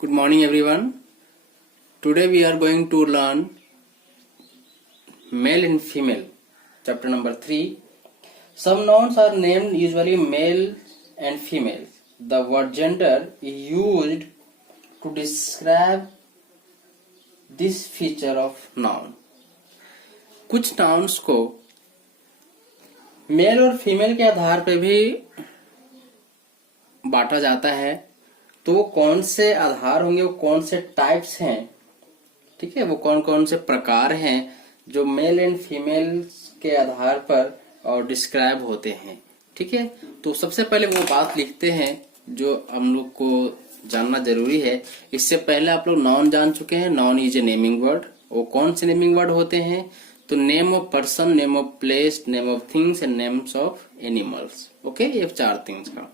Good morning everyone. Today we are going to learn male and female. Chapter number 3. Some nouns are named usually male and female. The word gender is used to describe this feature of noun. कुछ nouns को mail और female के आधार पर भी बांटा जाता है, तो वो कौन से आधार होंगे, वो कौन से टाइप्स हैं, ठीक है, वो कौन कौन से प्रकार हैं जो मेल एंड फीमेल के आधार पर और डिस्क्राइब होते हैं, ठीक है। तो सबसे पहले वो बात लिखते हैं जो हम लोग को जानना जरूरी है। इससे पहले आप लोग नाउन जान चुके हैं। Noun is a naming word. वो कौन से नेमिंग वर्ड होते हैं? तो name of person, name of place, name of things and names of animals. Okay, ये 4 थिंग्स का।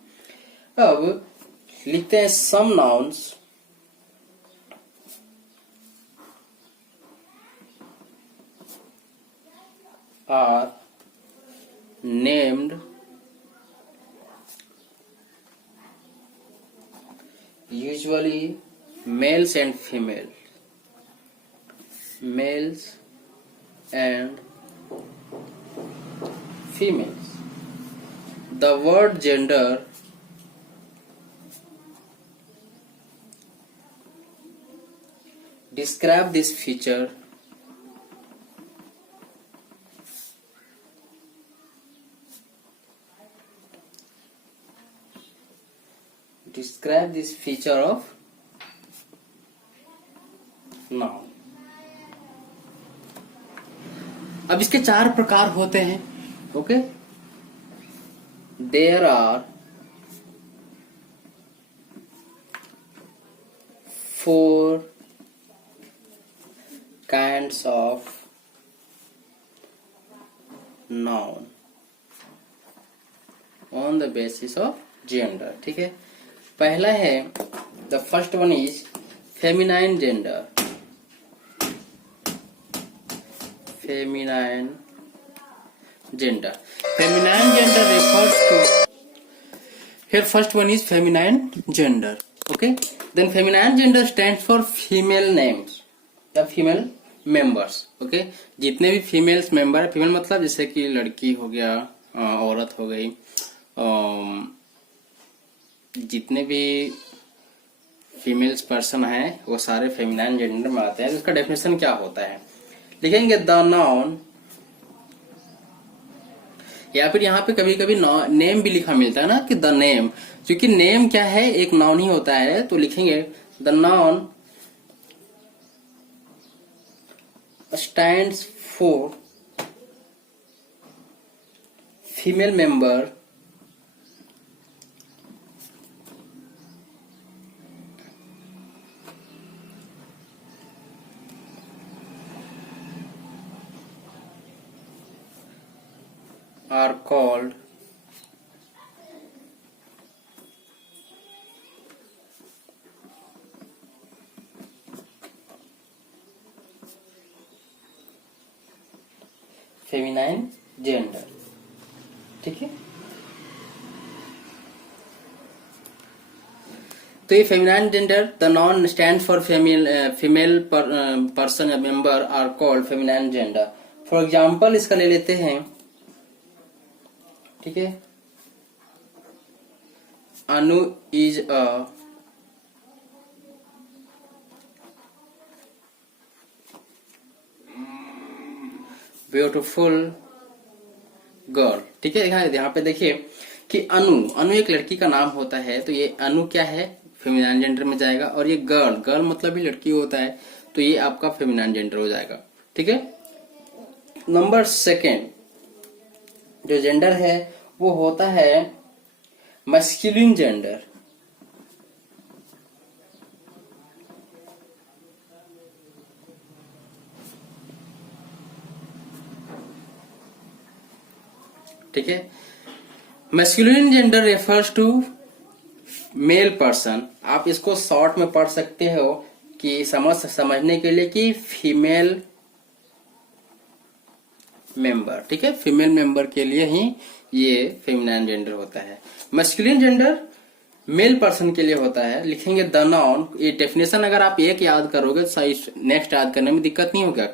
अब लिखते हैं some nouns are named usually males and females. The word gender describe this feature of noun. अब इसके 4 प्रकार होते हैं। Okay, there are 4 kinds of noun on the basis of gender, ठीक है। पहला है, the first one is feminine gender. Feminine gender refers to, here first one is feminine gender. Okay, then feminine gender stands for female names या female members. Okay, जितने भी females member है, female मतलब जैसे कि लड़की हो गया, औरत हो गई, जितने भी फीमेल्स पर्सन हैं वो सारे फेमिनाइन जेंडर में आते हैं। इसका डेफिनेशन क्या होता है लिखेंगे, द नाउन, या फिर यहाँ पे कभी कभी नेम भी लिखा मिलता है ना कि द नेम, क्योंकि नेम क्या है, एक नाउन ही होता है। तो लिखेंगे the noun stands for female member are called feminine gender, ठीक है। तो ये feminine gender, the noun stand for female person या member are called feminine gender. For example इसका ले लेते हैं, ठीक है। Anu is a beautiful girl, ठीक है। यहाँ पे देखिए कि अनु एक लड़की का नाम होता है, तो ये अनु क्या है, फेमिनाइन जेंडर में जाएगा। और ये गर्ल मतलब भी लड़की होता है, तो ये आपका फेमिनाइन जेंडर हो जाएगा, ठीक है। नंबर 2 जो जेंडर है वो होता है मस्कुलिन जेंडर। ठीक है, masculine gender refers to male person. आप इसको शॉर्ट में पढ़ सकते हो कि समझने के लिए कि फीमेल मेंबर, ठीक है, फीमेल मेंबर के लिए ही ये फेमिनाइन जेंडर होता है। मैस्कुलिन जेंडर मेल पर्सन के लिए होता है। लिखेंगे द नाउन, ये डेफिनेशन अगर आप एक याद करोगे तो नेक्स्ट याद करने में दिक्कत नहीं होगा,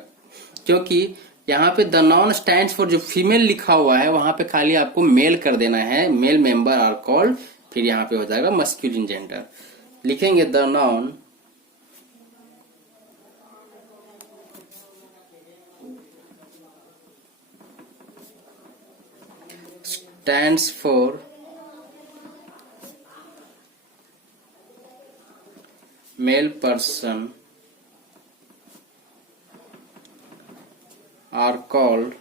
क्योंकि यहाँ पे द नाउन स्टैंड्स फॉर, जो फीमेल लिखा हुआ है वहां पे खाली आपको मेल कर देना है, मेल मेंबर आर कॉल्ड, फिर यहाँ पे हो जाएगा मस्क्यूलिन जेंडर। लिखेंगे the noun stands for male person are called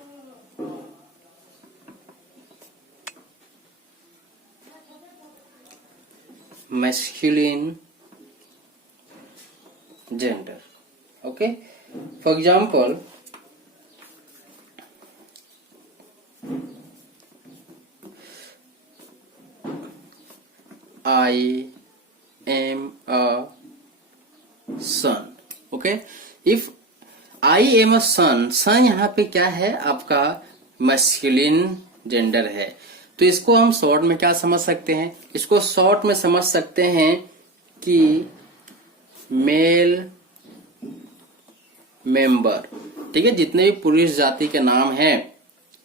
masculine gender. Okay, for example, I am a son. Okay, if I am a son, son यहाँ पे क्या है आपका मस्कुलिन जेंडर है, तो इसको हम शॉर्ट में क्या समझ सकते हैं, इसको शॉर्ट में समझ सकते हैं कि मेल मेंबर, ठीक है, जितने भी पुरुष जाति के नाम हैं,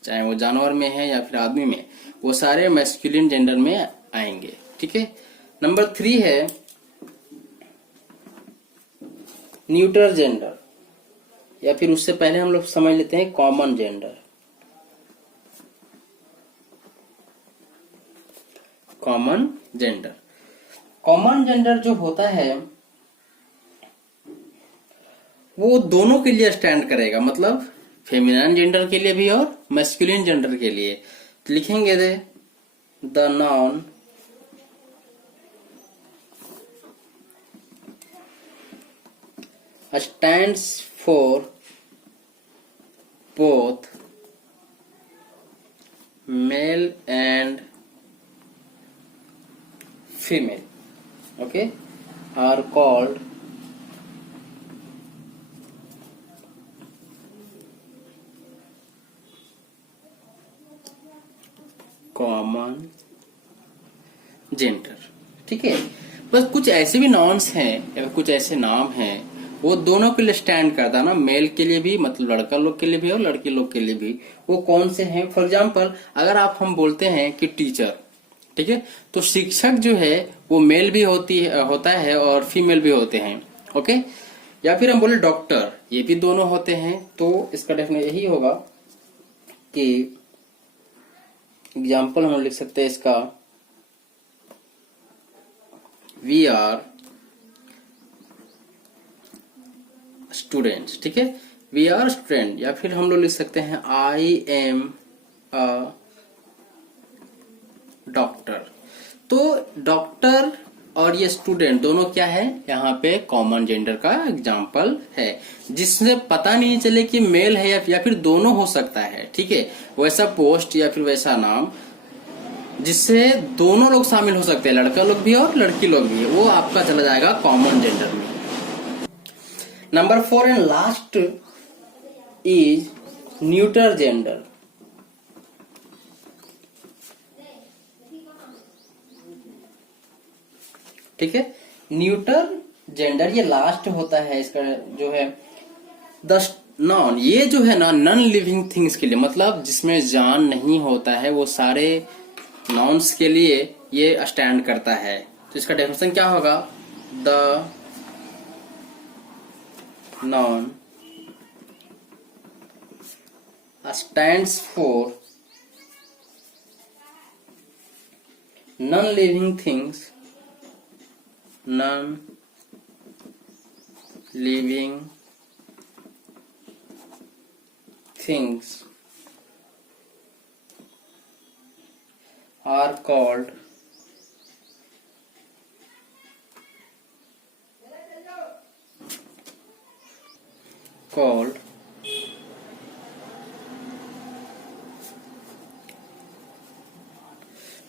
चाहे वो जानवर में है या फिर आदमी में, वो सारे मस्कुलिन जेंडर में आएंगे। ठीक है, नंबर 3 है न्यूट्रल जेंडर, या फिर उससे पहले हम लोग समझ लेते हैं common gender. Common gender, common gender जो होता है वो दोनों के लिए स्टैंड करेगा, मतलब फेमिनिन जेंडर के लिए भी और मैस्कुलिन जेंडर के लिए। तो लिखेंगे the noun stands for both male and female, okay, are called common gender। ठीक है, बस कुछ ऐसे भी नाउन्स हैं या कुछ ऐसे नाम हैं वो दोनों के लिए स्टैंड करता है ना, मेल के लिए भी, मतलब लड़का लोग के लिए भी और लड़की लोग के लिए भी। वो कौन से हैं? फॉर एग्जाम्पल अगर हम बोलते हैं कि टीचर, ठीक है, तो शिक्षक जो है वो मेल भी होता है और फीमेल भी होते हैं। ओके, या फिर हम बोले डॉक्टर, ये भी दोनों होते हैं। तो इसका डेफिनेशन यही होगा कि एग्जाम्पल हम लिख सकते हैं इसका, वी आर स्टूडेंट्स। ठीक है, वी आर स्टूडेंट, या फिर हम लोग लिख सकते हैं आई एम अ डॉक्टर। तो डॉक्टर और ये स्टूडेंट दोनों क्या है, यहाँ पे कॉमन जेंडर का एग्जाम्पल है, जिससे पता नहीं चले कि मेल है या फिर दोनों हो सकता है। ठीक है, वैसा पोस्ट या फिर वैसा नाम जिससे दोनों लोग शामिल हो सकते हैं, लड़का लोग भी और लड़की लोग भी, वो आपका चला जाएगा कॉमन जेंडर में। Number 4 and last is neutral gender. ठीक है, न्यूट्रल जेंडर ये लास्ट होता है, इसका जो है द नॉन, ये जो है ना नॉन लिविंग थिंग्स के लिए, मतलब जिसमें जान नहीं होता है, वो सारे नॉन्स के लिए ये स्टैंड करता है। तो इसका डेफिनेशन क्या होगा, the noun stands for non-living things, non-living things are called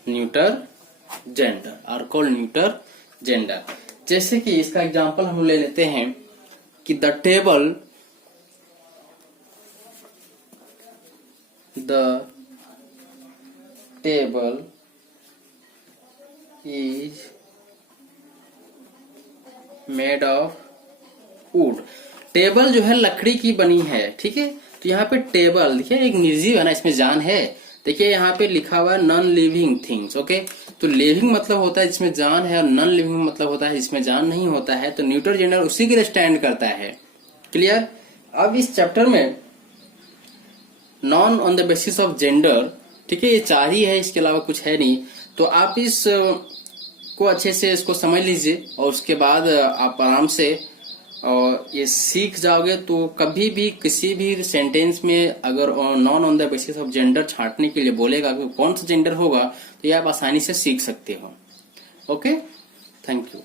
neutral gender, are called neutral gender. जैसे कि इसका एग्जांपल हम ले लेते हैं कि the table is made of wood. Table जो है लकड़ी की बनी है, ठीक है। तो यहाँ पे टेबल देखिए एक निर्जीव है ना, इसमें जान है। देखिए यहाँ पे लिखा हुआ है नॉन लिविंग थिंग्स, ओके। तो लिविंग मतलब होता है जिसमें जान है, और नॉन लिविंग मतलब होता है जिसमें जान नहीं होता है। तो न्यूट्रल जेंडर उसी के लिए स्टैंड करता है। क्लियर। अब इस चैप्टर में non on the basis of gender, ठीक है, ये 4 ही है, इसके अलावा कुछ है नहीं। तो आप इस को अच्छे से इसको समझ लीजिए, और उसके बाद आप आराम से और ये सीख जाओगे। तो कभी भी किसी भी सेंटेंस में अगर noun on the basis of gender छांटने के लिए बोलेगा कि कौन सा जेंडर होगा, तो ये आप आसानी से सीख सकते हो। Okay, thank you.